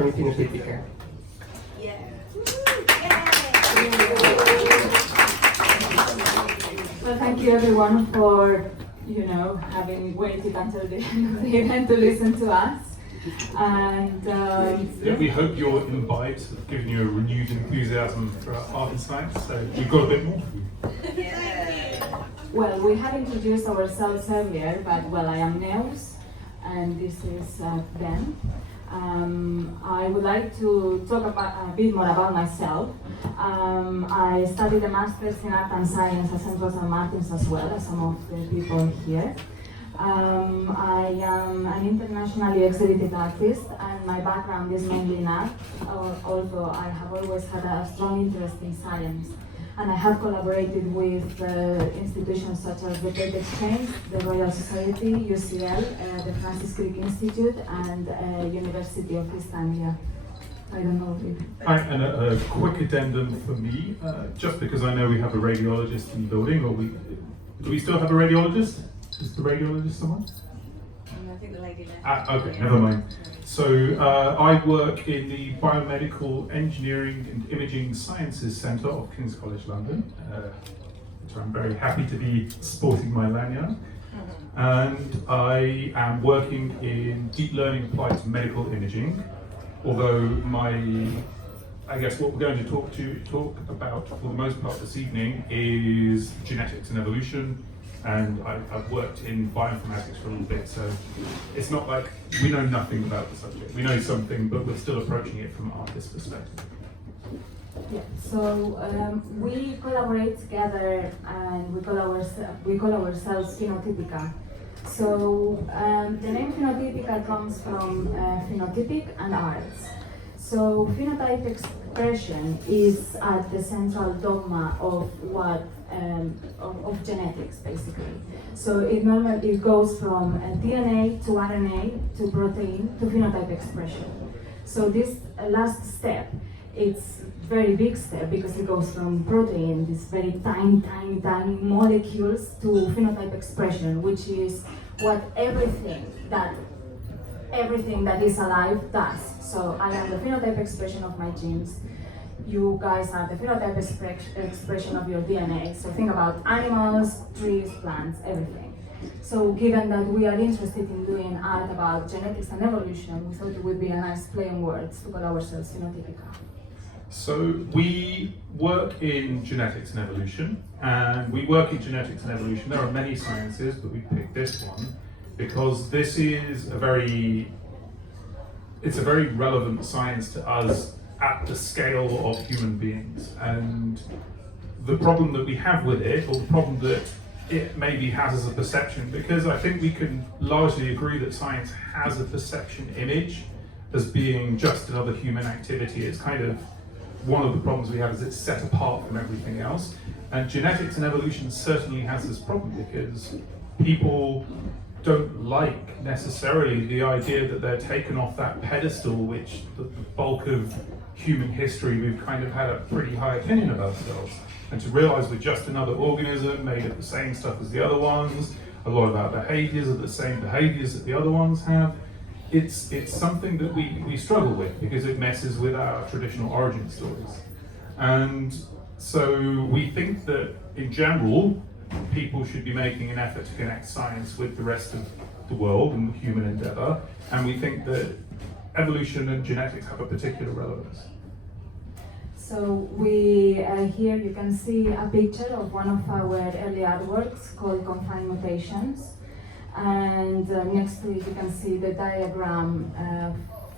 from Phenotypica. Yeah. Well, thank you everyone for, having waited until the end of the event to listen to us. And we hope your invite has given you a renewed enthusiasm for art and science, so we've got a bit more for you. well, we have introduced ourselves earlier, but I am Neus, and this is Ben. I would like to talk a bit more about myself. I studied a master's in art and science at Central St. Martin's as well as some of the people here. I am an internationally exhibited artist, and my background is mainly in art, although I have always had a strong interest in science. And I have collaborated with institutions such as the Tate Exchange, the Royal Society, UCL, the Francis Crick Institute, and University of East Anglia. I don't know if... Hi, and a quick addendum for me, just because I know we have a radiologist in the building, do we still have a radiologist? Is the radiologist someone? I think the lady left. Okay, never mind. So I work in the Biomedical Engineering and Imaging Sciences Centre of King's College London, which I'm very happy to be sporting my lanyard. And I am working in deep learning applied to medical imaging, although I guess what we're going to talk about for the most part this evening is genetics and evolution. And I've worked in bioinformatics for a little bit, so it's not like we know nothing about the subject. We know something, but we're still approaching it from an artist's perspective. Yeah, so we collaborate together and we call ourselves Phenotypica. So the name Phenotypica comes from phenotypic and arts. So phenotype expression is at the central dogma of of genetics, basically. So it goes from DNA to RNA to protein to phenotype expression. So this last step, it's very big step because it goes from protein, these very tiny molecules, to phenotype expression, which is what everything that is alive does. So I am the phenotype expression of my genes. You guys are the phenotype expression of your DNA. So think about animals, trees, plants, everything. So given that we are interested in doing art about genetics and evolution, we thought it would be a nice play on words to call ourselves Phenotypica. So we work in genetics and evolution, and we work in genetics and evolution. There are many sciences, but we picked this one because this is a very relevant science to us at the scale of human beings. And the problem that we have with it, or the problem that it maybe has as a perception, because I think we can largely agree that science has a perception image as being just another human activity. It's kind of one of the problems we have is it's set apart from everything else. And genetics and evolution certainly has this problem because people don't like necessarily the idea that they're taken off that pedestal, which the bulk of human history we've kind of had a pretty high opinion of ourselves. And to realize we're just another organism made of the same stuff as the other ones, a lot of our behaviors are the same behaviors that the other ones have. It's something that we struggle with because it messes with our traditional origin stories. And so we think that in general, people should be making an effort to connect science with the rest of the world and human endeavor. And we think that evolution and genetics have a particular relevance. So here you can see a picture of one of our early artworks called Confined Mutations. And next to it you can see the diagram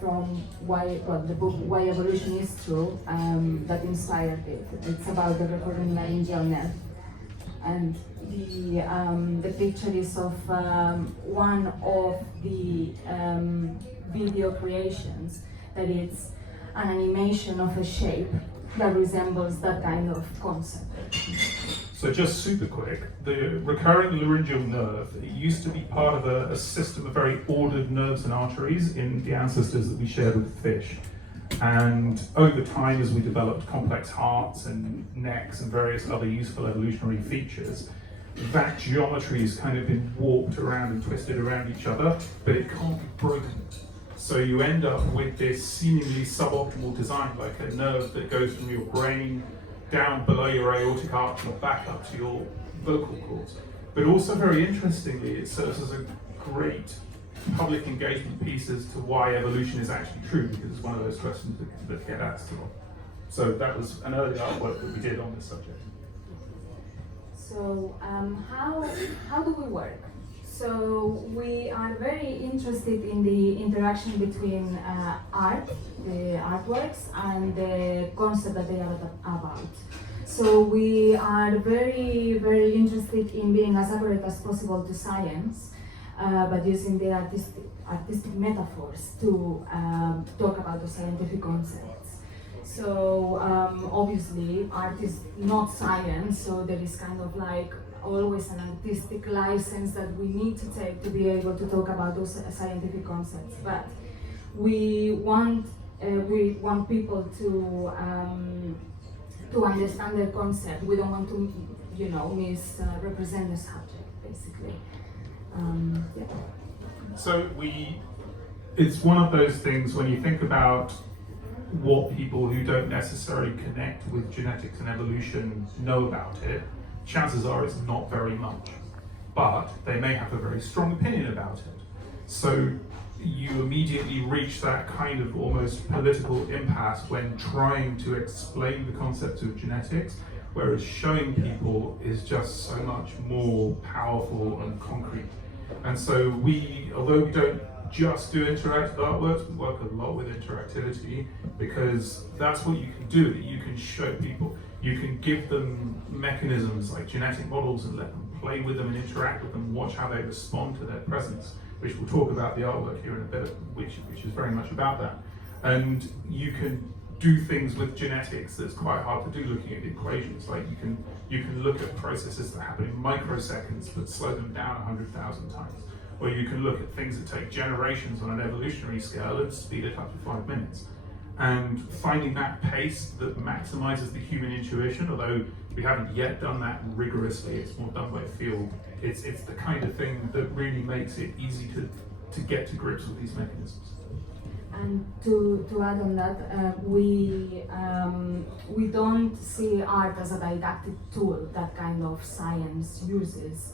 from the book Why Evolution is True that inspired it. It's about the recurrent laryngeal nerve. And the picture is of one of the video creations that it's an animation of a shape that resembles that kind of concept. So just super quick, the recurrent laryngeal nerve, it used to be part of a system of very ordered nerves and arteries in the ancestors that we shared with fish. And over time, as we developed complex hearts and necks and various other useful evolutionary features, that geometry has kind of been warped around and twisted around each other, but it can't be broken. So you end up with this seemingly suboptimal design, like a nerve that goes from your brain down below your aortic arch and back up to your vocal cords. But also, very interestingly, it serves as a great public engagement piece as to why evolution is actually true, because it's one of those questions that get asked a lot. So that was an early artwork that we did on this subject. So how do we work? So we are very interested in the interaction between art, the artworks, and the concept that they are about. So we are very, very interested in being as accurate as possible to science, but using the artistic metaphors to talk about the scientific concepts. So obviously art is not science, so there is kind of like always an artistic license that we need to take to be able to talk about those scientific concepts. But we want people to understand the concept. We don't want to, misrepresent the subject, basically. Yeah. So it's one of those things when you think about what people who don't necessarily connect with genetics and evolution know about it, chances are it's not very much, but they may have a very strong opinion about it. So you immediately reach that kind of almost political impasse when trying to explain the concept of genetics, whereas showing people is just so much more powerful and concrete. And so although we don't just do interactive artworks, we work a lot with interactivity, because that's what you can do. You can show people, you can give them mechanisms like genetic models and let them play with them and interact with them, watch how they respond to their presence, which we'll talk about the artwork here in a bit, which is very much about that. And you can do things with genetics that's quite hard to do looking at the equations. Like you can look at processes that happen in microseconds but slow them down 100,000 times. Or you can look at things that take generations on an evolutionary scale and speed it up to 5 minutes. And finding that pace that maximizes the human intuition, although we haven't yet done that rigorously, it's more done by feel. It's the kind of thing that really makes it easy to get to grips with these mechanisms. And to add on that, we don't see art as a didactic tool that kind of science uses,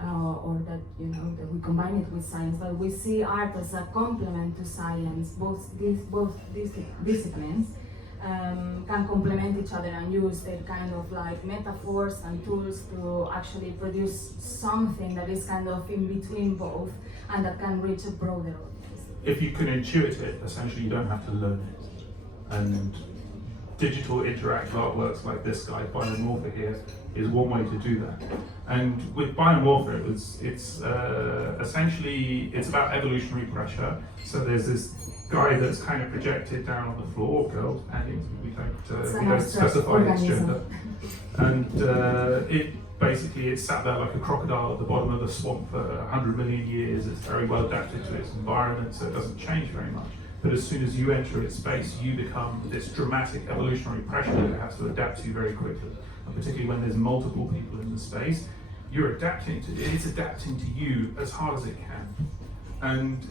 or that that we combine it with science. But we see art as a complement to science. Both these disciplines can complement each other and use their kind of like metaphors and tools to actually produce something that is kind of in between both and that can reach a broader audience. If you can intuit it, essentially you don't have to learn it. And digital interactive artworks like this guy, Biomorpha here, is one way to do that. And with Biomorpha, it's essentially, it's about evolutionary pressure. So there's this guy that's kind of projected down on the floor, girl, and we don't specify its gender. And it's sat there like a crocodile at the bottom of the swamp for 100 million years. It's very well adapted to its environment, so it doesn't change very much. But as soon as you enter its space, you become this dramatic evolutionary pressure that it has to adapt to very quickly. And particularly when there's multiple people in the space, it's adapting to you as hard as it can. And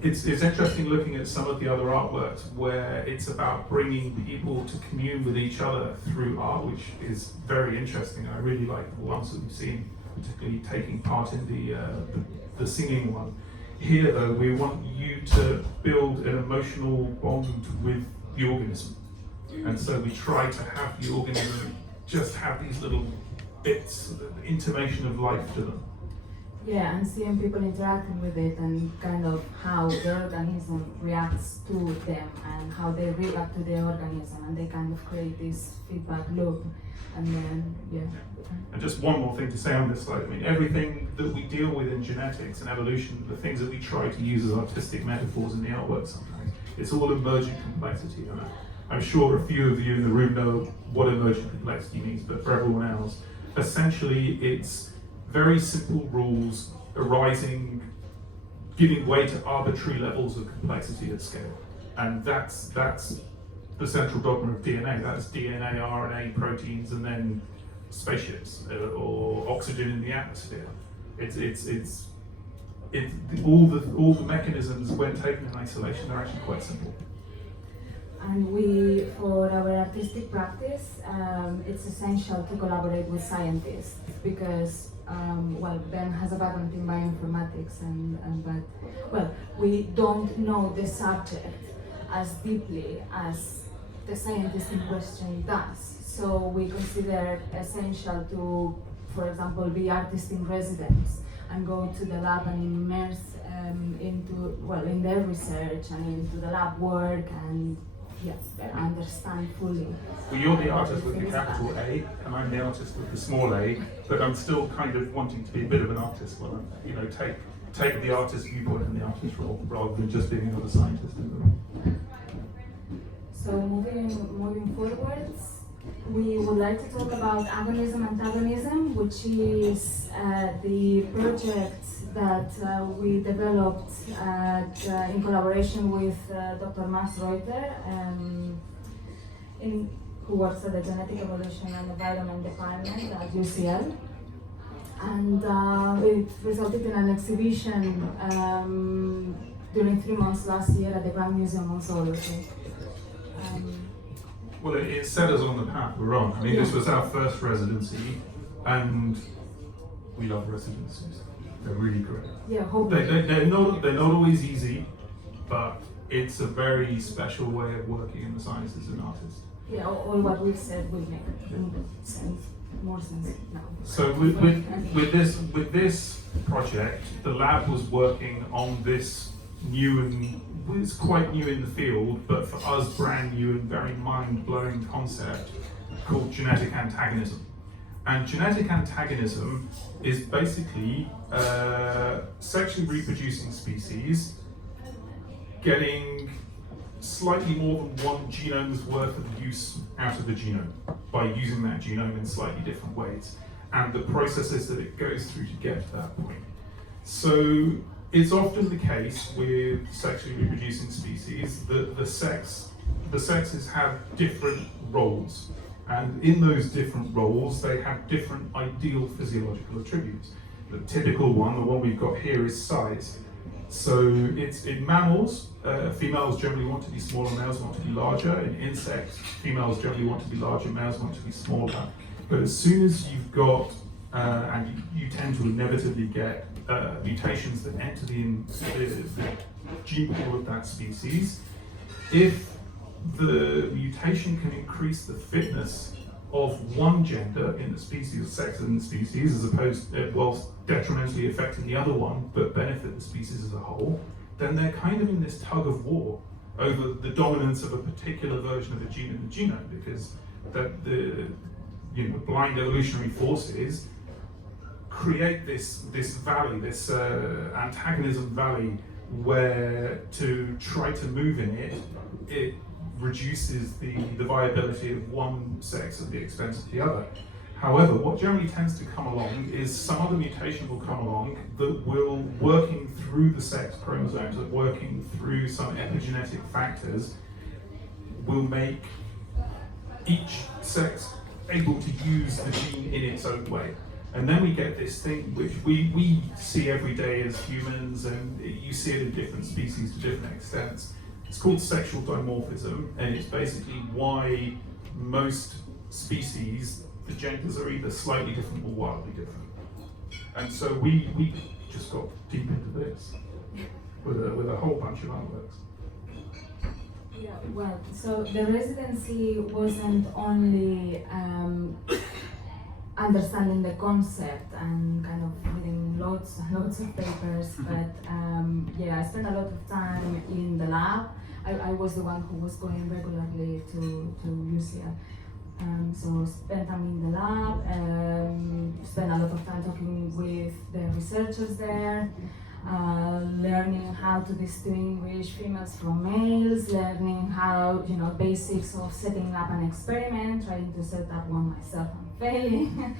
it's interesting looking at some of the other artworks where it's about bringing people to commune with each other through art, which is very interesting. I really like the ones that we've seen, particularly taking part in the singing one. Here, though, we want you to build an emotional bond with the organism. And so we try to have the organism just have these little bits, intimation of life to them. Yeah, and seeing people interacting with it and kind of how the organism reacts to them and how they react to the organism, and they kind of create this feedback loop. And then, yeah. And just one more thing to say on this slide. I mean, everything that we deal with in genetics and evolution, the things that we try to use as artistic metaphors in the artwork sometimes, it's all emergent complexity. And I'm sure a few of you in the room know what emergent complexity means, but for everyone else, essentially it's very simple rules arising, giving way to arbitrary levels of complexity at scale. And that's the central dogma of DNA. That's DNA, RNA, proteins, and then spaceships or oxygen in the atmosphere. It's all the mechanisms, when taken in isolation, are actually quite simple. And we, for our artistic practice, it's essential to collaborate with scientists because, Ben has a background in bioinformatics, but we don't know the subject as deeply as the scientist in question does. So we consider essential to, for example, be artist in residence and go to the lab and immerse in their research and into the lab work and understand fully. Well, you're the artist with the capital A, and I'm the artist with the small a, but I'm still kind of wanting to be a bit of an artist. Well, take the artist viewpoint and the artist role rather than just being another scientist in the room. So moving forwards, we would like to talk about agonism-antagonism, which is the project that we developed in collaboration with Dr. Max Reuter, who works at the Genetic Evolution and Environment Department at UCL. And it resulted in an exhibition during 3 months last year at the Grand Museum of Zoology. Well, it set us on the path we're on. I mean, this was our first residency, and we love residencies. They're really great. Yeah, hopefully. They're not always easy, but it's a very special way of working in the sciences and artists. Yeah, all what we've said will make more sense now. So with this project, the lab was working on this it's quite new in the field, but for us brand new and very mind-blowing concept called genetic antagonism. And genetic antagonism is basically sexually reproducing species getting slightly more than one genome's worth of use out of the genome by using that genome in slightly different ways, and the processes that it goes through to get to that point. So it's often the case with sexually reproducing species that the sexes have different roles, and in those different roles they have different ideal physiological attributes. The typical one, the one we've got here, is size. So it's in mammals, females generally want to be smaller, males want to be larger. In insects, females generally want to be larger, males want to be smaller. But as soon as you've got, and you tend to inevitably get mutations that enter the gene pool of that species, if the mutation can increase the fitness of one gender in the species, or sex in the species, as opposed whilst detrimentally affecting the other one, but benefit the species as a whole, then they're kind of in this tug of war over the dominance of a particular version of a gene in the genome, because the blind evolutionary forces create this valley, this antagonism valley, where to try to move in it reduces the viability of one sex at the expense of the other. However, what generally tends to come along is some other mutation will come along that will, working through the sex chromosomes, and working through some epigenetic factors, will make each sex able to use the gene in its own way. And then we get this thing which we see every day as humans, and you see it in different species to different extents. It's called sexual dimorphism, and it's basically why most species, the genders are either slightly different or wildly different. And so we just got deep into this with a whole bunch of artworks. Yeah, well, so the residency wasn't only understanding the concept and kind of reading lots and lots of papers, but I spent a lot of time in the lab. I was the one who was going regularly to UCL. So spent time in the lab, spent a lot of time talking with the researchers there, learning how to distinguish females from males, learning how, basics of setting up an experiment, trying to set up one myself and failing,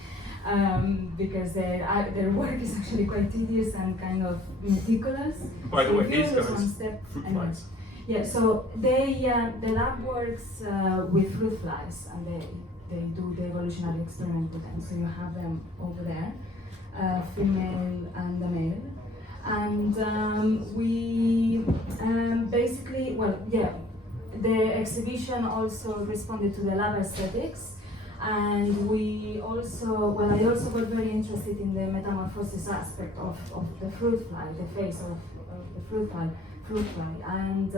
because their work is actually quite tedious and kind of meticulous. By the way, these guys, fruit flies. Yeah, so the lab works with fruit flies, and they do the evolutionary experiment with them. So you have them over there, female and the male. And we basically, the exhibition also responded to the lab aesthetics, and I also got very interested in the metamorphosis aspect of the fruit fly, the face of the fruit fly, and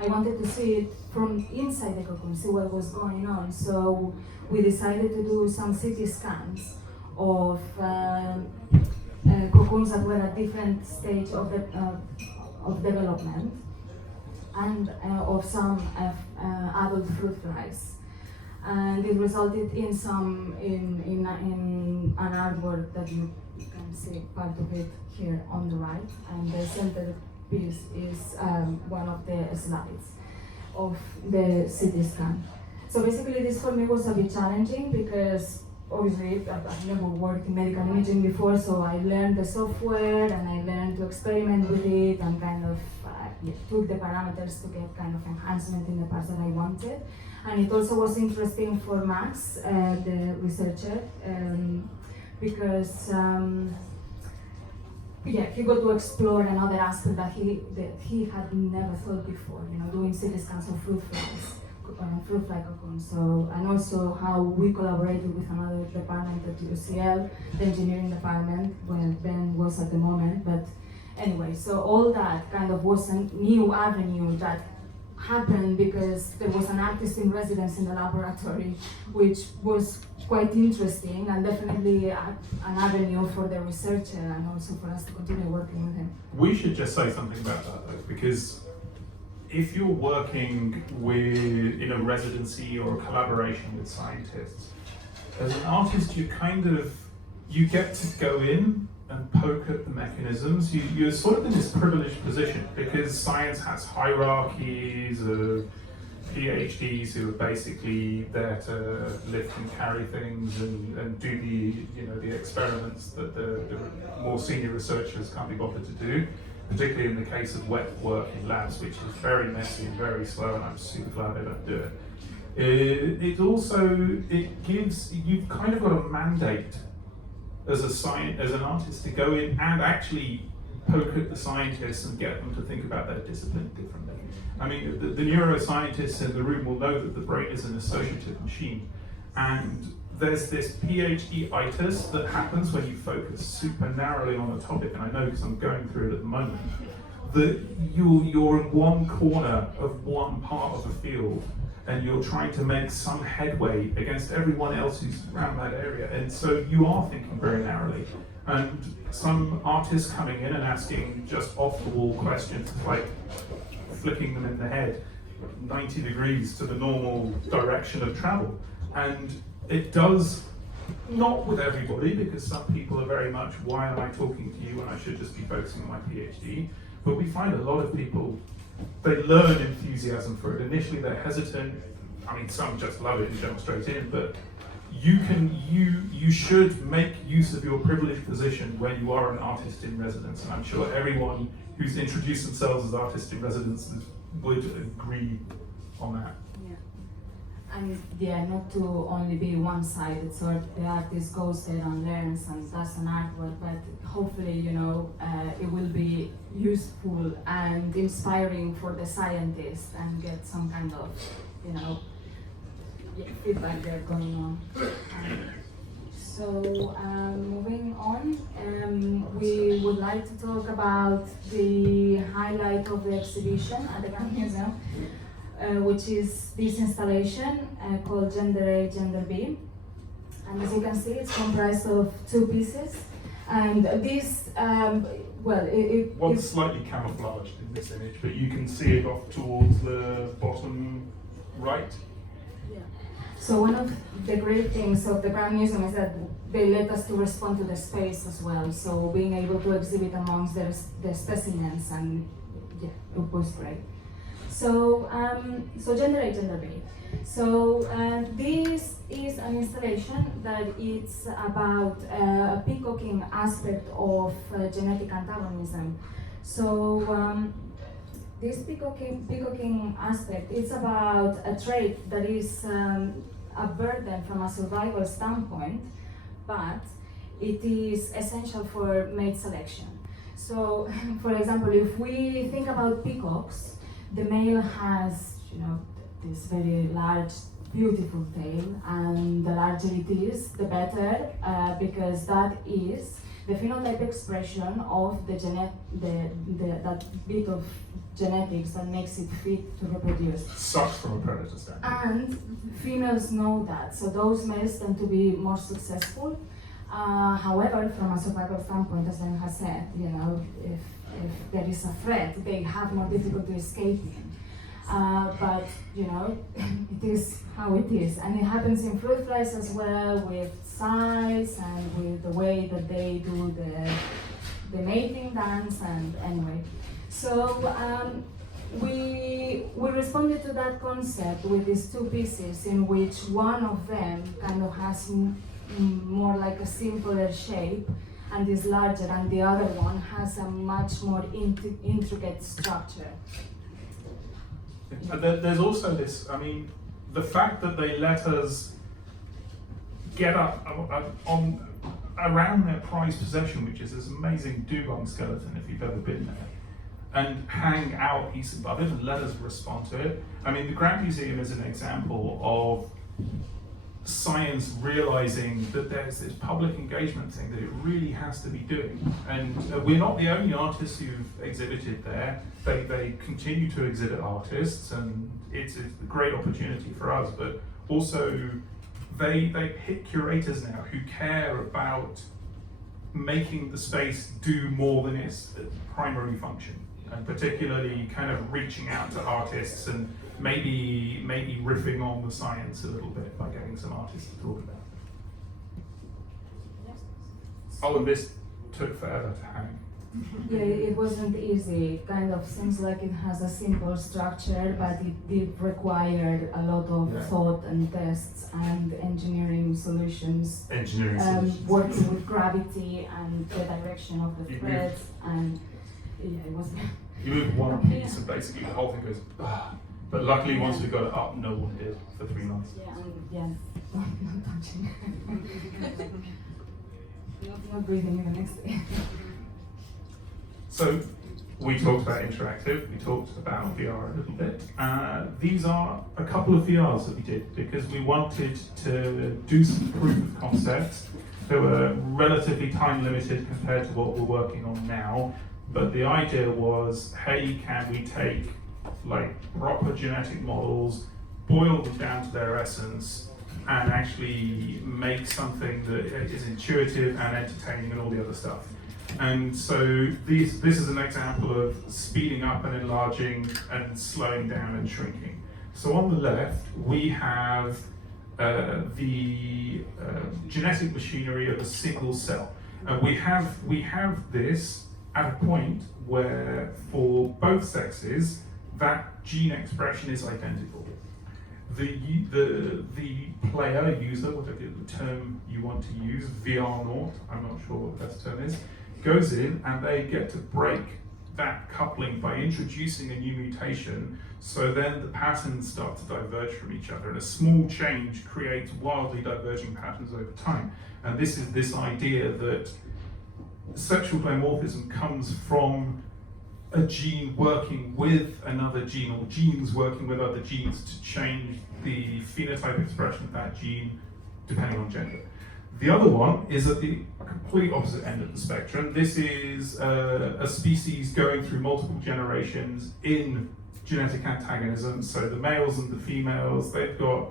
I wanted to see it from inside the cocoon, see what was going on. So we decided to do some CT scans of cocoons that were at different stage of development, and of some adult fruit flies, and it resulted in an artwork that you can see part of it here on the right, and the center piece is one of the slides of the CT scan. So basically, this for me was a bit challenging because obviously I've never worked in medical imaging before, so I learned the software and I learned to experiment with it and kind of took the parameters to get kind of enhancement in the parts that I wanted. And it also was interesting for Max, the researcher, because he got to explore another aspect that he had never thought before, doing CT scans of fruit flies. Fruit fly cocoon. So, and also how we collaborated with another department at UCL, the engineering department, when Ben was at the moment. But anyway, so all that kind of was a new avenue that happened because there was an artist in residence in the laboratory, which was quite interesting and definitely an avenue for the researcher and also for us to continue working with him. We should just say something about that though, because if you're working in a residency or a collaboration with scientists, as an artist, you get to go in and poke at the mechanisms. You're sort of in this privileged position because science has hierarchies of PhDs who are basically there to lift and carry things and do the experiments that the more senior researchers can't be bothered to do. Particularly in the case of wet work in labs, which is very messy and very slow, and I'm super glad they don't do it. It gives, you've kind of got a mandate as an artist to go in and actually poke at the scientists and get them to think about their discipline differently. I mean, the neuroscientists in the room will know that the brain is an associative machine, and there's this PhD-itis that happens when you focus super narrowly on a topic, and I know because I'm going through it at the moment, that you're in one corner of one part of the field, and you're trying to make some headway against everyone else who's around that area, and so you are thinking very narrowly. And some artists coming in and asking just off-the-wall questions, like flicking them in the head 90 degrees to the normal direction of travel. And it does, not with everybody, because some people are very much, why am I talking to you when I should just be focusing on my PhD? But we find a lot of people, they learn enthusiasm for it. Initially they're hesitant. I mean, some just love it and jump straight in, but you should make use of your privileged position when you are an artist in residence. And I'm sure everyone who's introduced themselves as artists in residence would agree on that. And not to only be one-sided, so the artist goes there and learns and does an artwork, but hopefully, it will be useful and inspiring for the scientist and get some kind of, feedback there going on. So moving on, we would like to talk about the highlight of the exhibition at the Grand Museum, which is this installation called Gender A, Gender B. And as you can see, it's comprised of two pieces. And this, one's slightly camouflaged in this image, but you can see it off towards the bottom right. Yeah. So one of the great things of the Grand Museum is that they let us to respond to the space as well. So being able to exhibit amongst the specimens, and it was great. So, Gender A, Gender B. So this is an installation that it's about a peacocking aspect of genetic antagonism. So this peacocking aspect, it's about a trait that is a burden from a survival standpoint, but it is essential for mate selection. So, for example, if we think about peacocks, the male has, this very large, beautiful tail, and the larger it is, the better, because that is the phenotype expression of that bit of genetics that makes it fit to reproduce. Sucks from a predator standpoint. And females know that, so those males tend to be more successful. However, from a survival standpoint, as Ben has said, if there is a threat, they have more difficulty escaping. But it is how it is, and it happens in fruit flies as well, with size and with the way that they do the mating dance. And anyway, so we responded to that concept with these two pieces, in which one of them kind of has more like a simpler shape and is larger, and the other one has a much more intricate structure. And there's also this, the fact that they let us get up on around their prized possession, which is this amazing dugong skeleton, if you've ever been there, and hang our piece above it and let us respond to it. The Grand Museum is an example of science realizing that there's this public engagement thing that it really has to be doing. And we're not the only artists who've exhibited there. They continue to exhibit artists, and it's a great opportunity for us, but also they hit curators now who care about making the space do more than its primary function, and particularly kind of reaching out to artists and maybe riffing on the science a little bit by getting some artists to talk about it. Oh, and this took forever to hang. Yeah, it wasn't easy. It kind of seems like it has a simple structure, but it did require a lot of thought and tests and engineering solutions. Working with gravity and the direction of the threads, and it was. You move one piece and basically the whole thing goes. But luckily, once we got it up, no one did for 3 months. Not touching. not breathing in the next day. So we talked about interactive, we talked about VR a little bit. These are a couple of VRs that we did because we wanted to do some proof of concepts. They were relatively time limited compared to what we're working on now, but the idea was, hey, can we take proper genetic models, boil them down to their essence, and actually make something that is intuitive and entertaining and all the other stuff. And so this is an example of speeding up and enlarging and slowing down and shrinking. So on the left, we have the genetic machinery of a single cell. And we have this at a point where for both sexes, that gene expression is identical. The player, user, whatever the term you want to use, VR naught, I'm not sure what the best term is, goes in and they get to break that coupling by introducing a new mutation, so then the patterns start to diverge from each other, and a small change creates wildly diverging patterns over time. And this is this idea that sexual dimorphism comes from a gene working with another gene, or genes working with other genes to change the phenotype expression of that gene depending on gender. The other one is at the complete opposite end of the spectrum. This is a species going through multiple generations in genetic antagonism. So the males and the females, they've got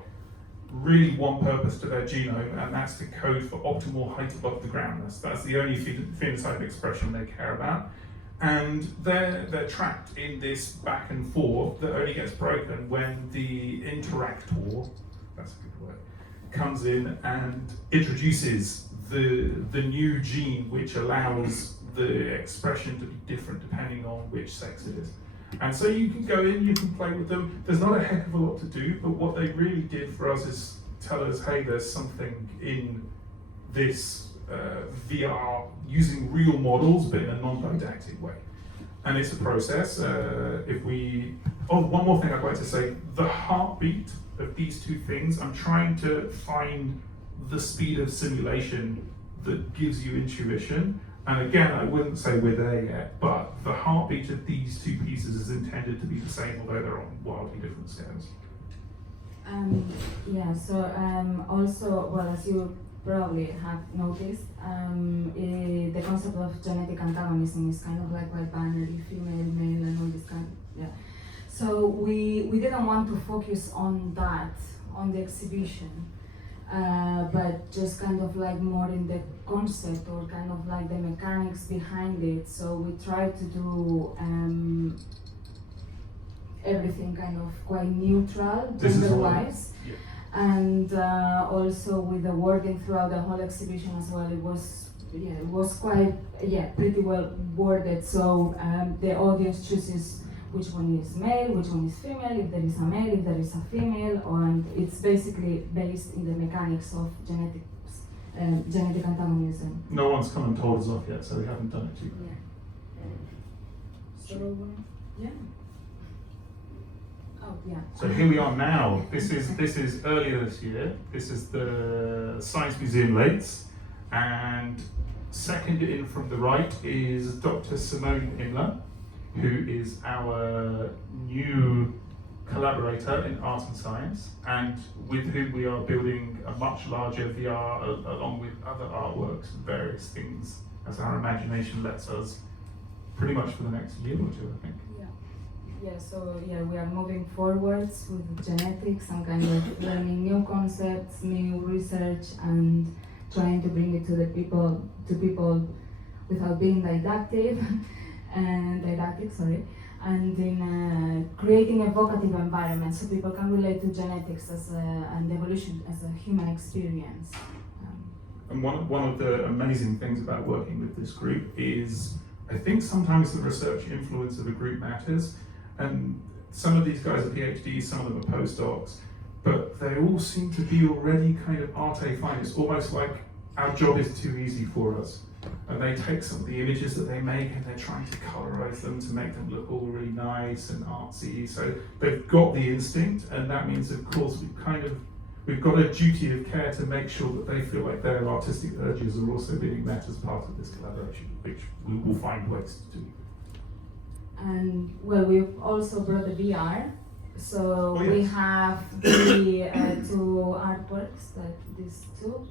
really one purpose to their genome, and that's to code for optimal height above the ground. That's the only phenotype expression they care about. And they're trapped in this back and forth that only gets broken when the interactor, that's a good word, comes in and introduces the new gene, which allows the expression to be different depending on which sex it is. And so you can go in, you can play with them. There's not a heck of a lot to do, but what they really did for us is tell us, hey, there's something in this VR using real models, but in a non-didactic way. And it's a process. One more thing I'd like to say, the heartbeat of these two things, I'm trying to find the speed of simulation that gives you intuition, And again, I wouldn't say we're there yet, but the heartbeat of these two pieces is intended to be the same, although they're on wildly different scales. Also, well, as you probably have noticed, the concept of genetic antagonism is kind of like binary, female, male, and all this kind. Yeah. So we didn't want to focus on that on the exhibition, but just kind of like more in the concept or kind of like the mechanics behind it. So we tried to do everything kind of quite neutral, gender-wise. Yeah. And also with the wording throughout the whole exhibition as well, it was quite pretty well worded. So the audience chooses which one is male, which one is female, if there is a male, if there is a female, and it's basically based in the mechanics of genetic antagonism. No one's come and told us off yet, so we haven't done it too. Yeah. So yeah. Oh yeah. So here we are now. This is earlier this year. This is the Science Museum Lates, and second in from the right is Dr. Simone Imler, who is our new collaborator in art and science, and with whom we are building a much larger VR along with other artworks and various things as our imagination lets us, pretty much for the next year or two, I think. We are moving forwards with genetics and kind of learning new concepts, new research, and trying to bring it to people without being didactic, and in creating evocative environments so people can relate to genetics and evolution as a human experience. And one of the amazing things about working with this group is, I think sometimes the research influence of a group matters. And some of these guys are PhDs, some of them are postdocs, but they all seem to be already kind of arte fine. It's almost like our job is too easy for us. And they take some of the images that they make and they're trying to colorize them to make them look all really nice and artsy. So they've got the instinct, and that means, of course, we've got a duty of care to make sure that they feel like their artistic urges are also being met as part of this collaboration, which we will find ways to do. And well, we've also brought the VR, so yes. We have the two artworks, these two,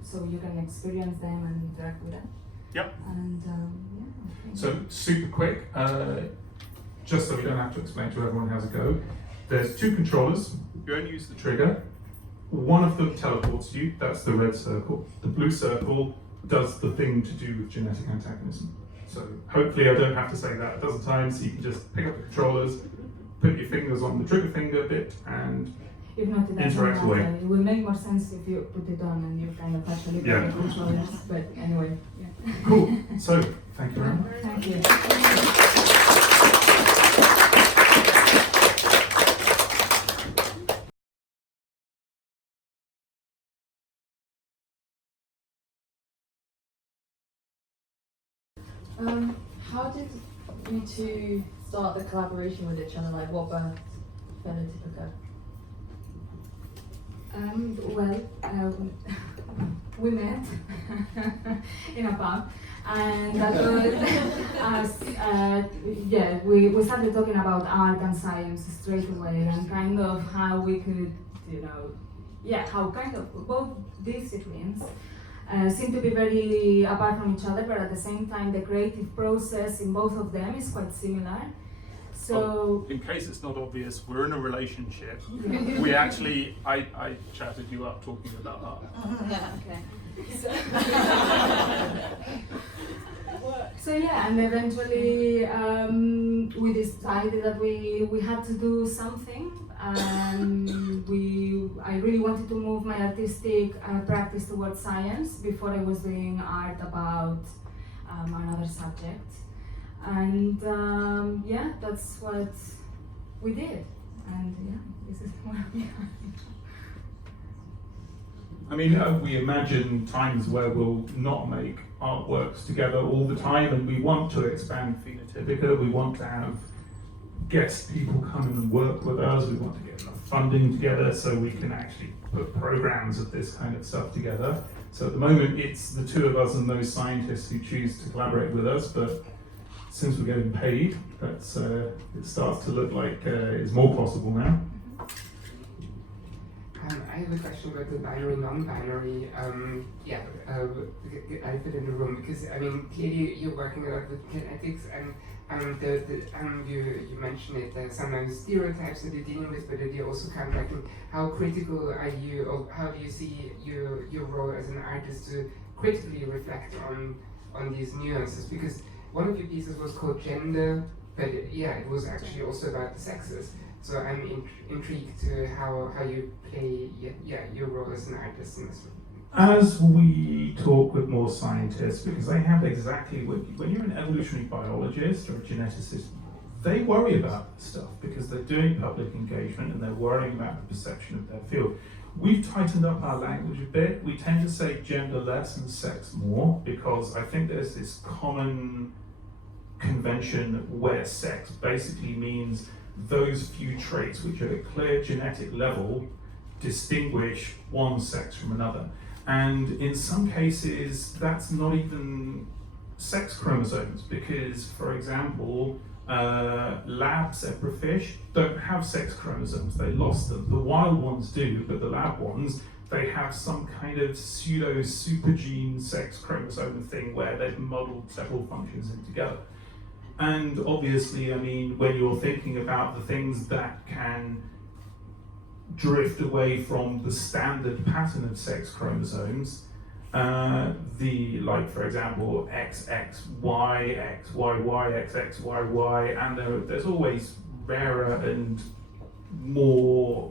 so you can experience them and interact with them. Yep. And So super quick, just so we don't have to explain to everyone how to go. There's two controllers. You only use the trigger. One of them teleports you. That's the red circle. The blue circle does the thing to do with genetic antagonism. So hopefully I don't have to say that a dozen times, so you can just pick up the controllers, put your fingers on the trigger finger bit, and if not, interact away. It will make more sense if you put it on and you kind of actually put the controllers, but anyway. Yeah. Cool. So, thank you very much. Thank you. How did you two start the collaboration with each other? Like, what birthed Phenotypica? We met in a pub, and that was we started talking about art and science straight away, and kind of how we could, how kind of both disciplines seem to be very apart from each other, but at the same time the creative process in both of them is quite similar. So, in case it's not obvious, we're in a relationship. We actually, I chatted you up talking about art. Yeah, okay. So yeah, and eventually we decided that we had to do something. I really wanted to move my artistic practice towards science before I was doing art about another subject. And that's what we did. And this is where we are. I mean, we imagine times where we'll not make artworks together all the time, and we want to expand Phenotypica. We want to have guest people come in and work with us. We want to get enough funding together so we can actually put programs of this kind of stuff together. So at the moment, it's the two of us and those scientists who choose to collaborate with us, but since we're getting paid, that's it starts to look like it's more possible now. I have a question about the binary, non-binary elephant in the room, because I mean, clearly you're working a lot with genetics, and you mentioned it. There are sometimes stereotypes that you're dealing with, but that you're also kind of like, how critical are you, or how do you see your role as an artist to critically reflect on these nuances? Because one of your pieces was called Gender, but it was actually also about the sexes. So I'm intrigued to how you play your role as an artist in this. As we talk with more scientists, because they have exactly when you're an evolutionary biologist or a geneticist, they worry about this stuff because they're doing public engagement and they're worrying about the perception of their field. We've tightened up our language a bit. We tend to say gender less and sex more because I think there's this common convention where sex basically means those few traits which at a clear genetic level distinguish one sex from another. And in some cases, that's not even sex chromosomes because, for example, lab zebrafish don't have sex chromosomes, they lost them. The wild ones do, but the lab ones, they have some kind of pseudo supergene sex chromosome thing where they've modeled several functions in together. And obviously, I mean, when you're thinking about the things that can drift away from the standard pattern of sex chromosomes, for example, XXY, XYY, XXYY, and there's always rarer and more,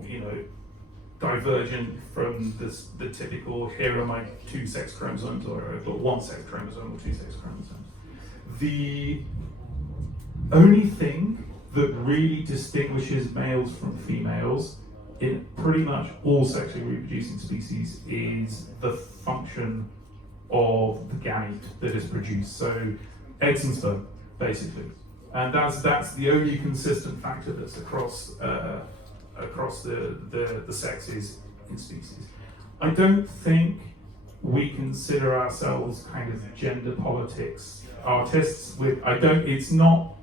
divergent from the typical, here are my two sex chromosomes, or I've got one sex chromosome or two sex chromosomes. The only thing that really distinguishes males from females in pretty much all sexually reproducing species is the function of the gamete that is produced. So eggs and sperm, basically. And that's the only consistent factor that's across the sexes in species. I don't think we consider ourselves kind of gender politics artists. It's not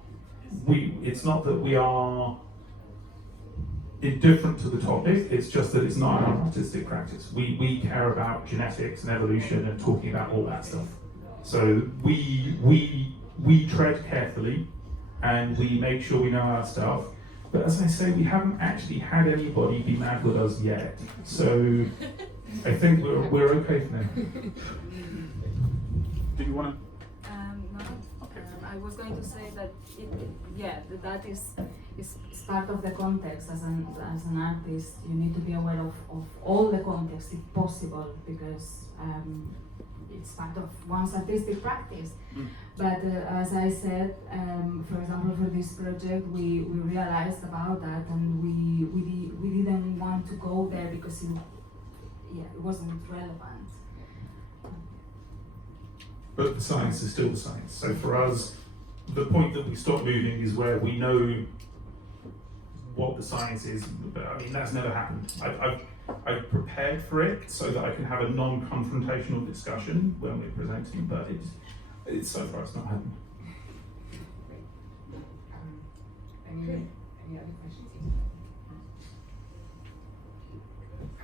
that we are indifferent to the topic, it's just that it's not our artistic practice. We care about genetics and evolution and talking about all that stuff. So we tread carefully and we make sure we know our stuff. But as I say, we haven't actually had anybody be mad with us yet. So I think we're okay for now. Do you want to? No. I was going to say that that is part of the context. As an artist, you need to be aware of all the context if possible, because it's part of one's artistic practice. But as I said, for example, for this project, we realized about that, and we didn't want to go there because it wasn't relevant. But the science is still the science. So for us, the point that we stop moving is where we know what the science is. But I mean, that's never happened. I've prepared for it so that I can have a non-confrontational discussion when we're presenting, but it's so far it's not happened. Any other questions?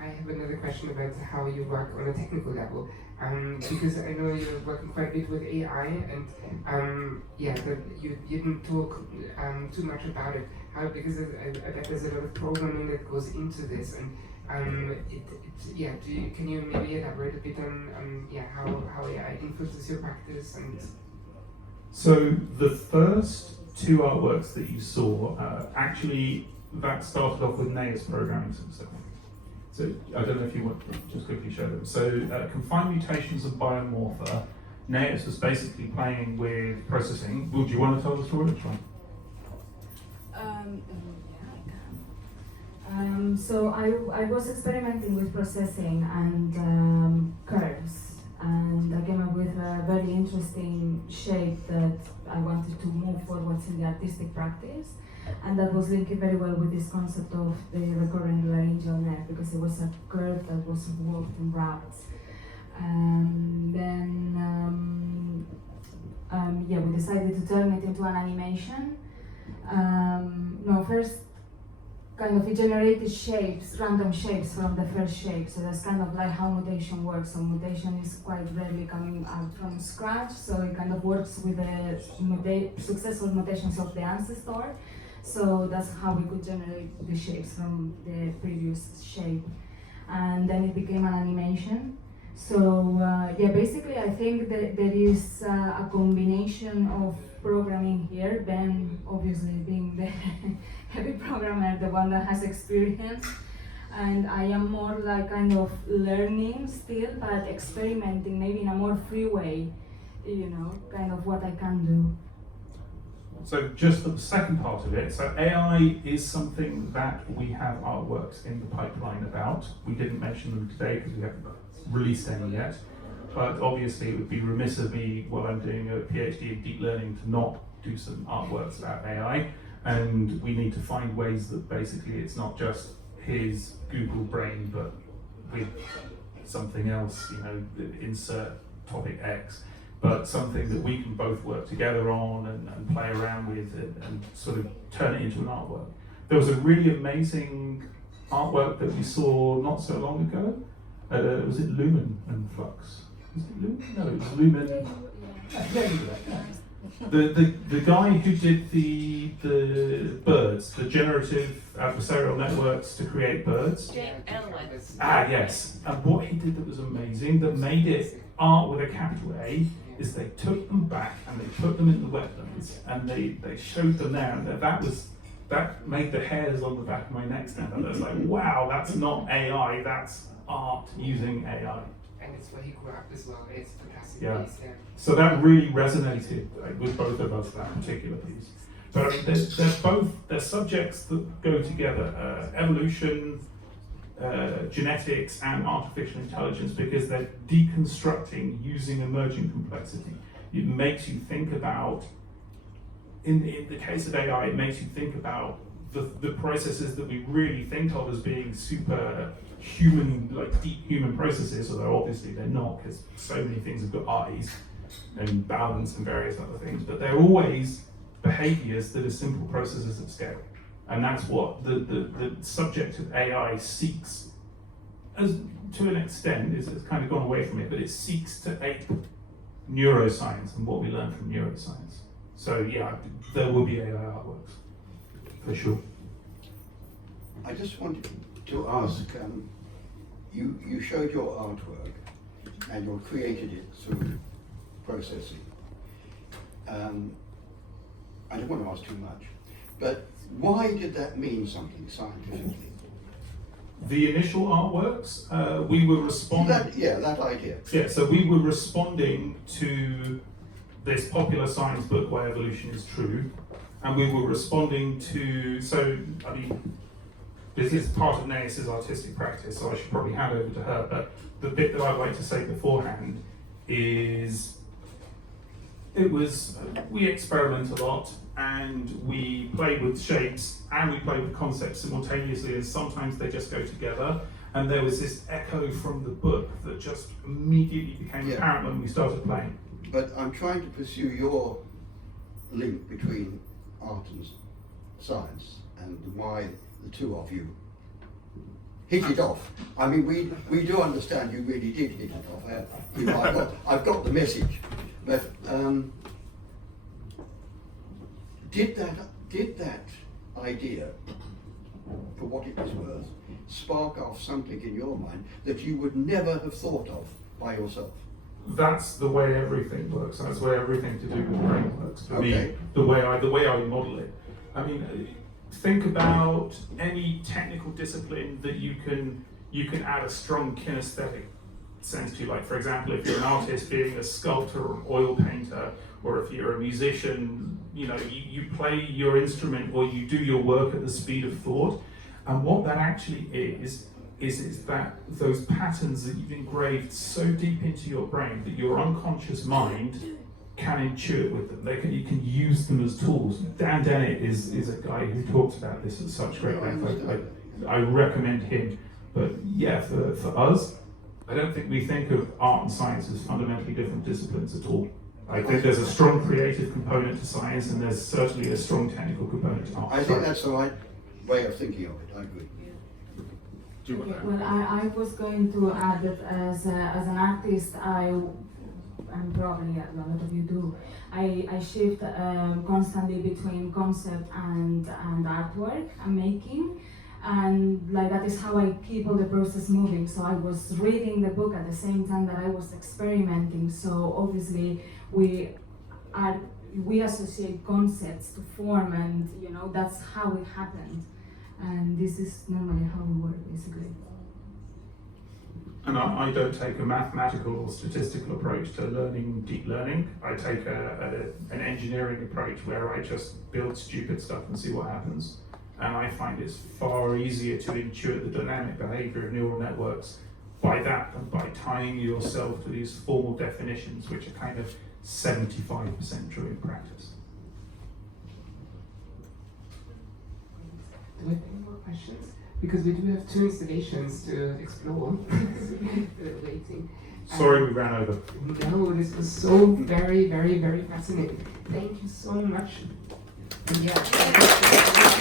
I have another question about how you work on a technical level. Because I know you're working quite a bit with AI, and but you didn't talk too much about it. Because I bet there's a lot of programming that goes into this, and can you maybe elaborate a bit on how AI influences your practice? And so the first two artworks that you saw, actually that started off with Neus programming some stuff. So I don't know if you want to just quickly show them. So confined mutations of biomorpha, Neus was basically playing with processing. Would you want to tell the story? Which one? I can. So I was experimenting with processing and curves, and I came up with a very interesting shape that I wanted to move forwards in the artistic practice. And that was linked very well with this concept of the recurrent laryngeal nerve, because it was a curve that was warped and wrapped. Yeah, we decided to turn it into an animation. No, first, kind of, it generated shapes, random shapes from the first shape. So that's kind of like how mutation works. So mutation is quite rarely coming out from scratch. So it kind of works with the successful mutations of the ancestor. So that's how we could generate the shapes from the previous shape. And then it became an animation. So yeah, basically I think that there is a combination of programming here, Ben obviously being the heavy programmer, the one that has experience, and I am more like kind of learning still, but experimenting maybe in a more free way, you know, kind of what I can do. So just for the second part of it, so AI is something that we have artworks in the pipeline about. We didn't mention them today because we haven't released any yet, but obviously it would be remiss of me while I'm doing a PhD in deep learning to not do some artworks about AI, and we need to find ways that basically it's not just his Google brain but with something else, you know, insert topic X, but something that we can both work together on and play around with and sort of turn it into an artwork. There was a really amazing artwork that we saw not so long ago. Was it Lumen and Flux? Was it Lumen? No, it was Lumen. The guy who did the birds, the generative adversarial networks to create birds. Yes. And what he did that was amazing, that made it art with a capital A, is they took them back and they put them in the wetlands and they showed them there, and that made the hairs on the back of my neck stand up. I was like, wow, that's not AI, that's art using AI. And it's where he grew up as well. It's fantastic. Yeah. Piece, yeah. So that really resonated with both of us, that particular piece. But they're subjects that go together, evolution, genetics and artificial intelligence, because they're deconstructing using emerging complexity. It makes you think about, in the case of AI, it makes you think about the processes that we really think of as being super human, like deep human processes, although obviously they're not, because so many things have got eyes and balance and various other things, but they're always behaviors that are simple processes of scale. And that's what the subject of AI seeks, as to an extent, it's kind of gone away from it, but it seeks to ape neuroscience and what we learn from neuroscience. So yeah, there will be AI artworks, for sure. I just wanted to ask, you showed your artwork and you created it through processing. I don't want to ask too much, but why did that mean something scientifically? The initial artworks, we were responding. That idea. Yeah, so we were responding to this popular science book, Why Evolution is True, and we were responding to, so, I mean, this is part of Neus's artistic practice, so I should probably hand over to her, but the bit that I'd like to say beforehand is, we experiment a lot, and we play with shapes, and we play with concepts simultaneously, and sometimes they just go together, and there was this echo from the book that just immediately became apparent when we started playing. But I'm trying to pursue your link between art and science, and why the two of you hit it off. I mean, we do understand you really did hit it off. I've got the message, but did that idea, for what it was worth, spark off something in your mind that you would never have thought of by yourself? That's the way everything works. That's the way everything to do with the brain works. For me, the way I model it. I mean, think about any technical discipline that you can add a strong kinesthetic sense to. Like, for example, if you're an artist, being a sculptor or an oil painter, or if you're a musician, you play your instrument or you do your work at the speed of thought. And what that actually is that those patterns that you've engraved so deep into your brain that your unconscious mind can intuit with them. You can use them as tools. Dan Dennett is a guy who talks about this at such great length. I recommend him. But yeah, for us, I don't think we think of art and science as fundamentally different disciplines at all. I think there's a strong creative component to science, and there's certainly a strong technical component to art. I think that's the right way of thinking of it. I agree. Do you want that? Well, I was going to add that as an artist, and probably a lot of you do, I shift constantly between concept and artwork and making, and like that is how I keep all the process moving. So I was reading the book at the same time that I was experimenting. So obviously we associate concepts to form, and you know that's how it happened. And this is normally how we work, basically. And I don't take a mathematical or statistical approach to learning deep learning. I take an engineering approach where I just build stupid stuff and see what happens. And I find it's far easier to intuit the dynamic behavior of neural networks by that than by tying yourself to these formal definitions, which are kind of 75% true in practice. Do we have any more questions? Because we do have 2 installations to explore. Waiting. Sorry we ran over. No, this was so very, very, very fascinating. Thank you so much. And yeah.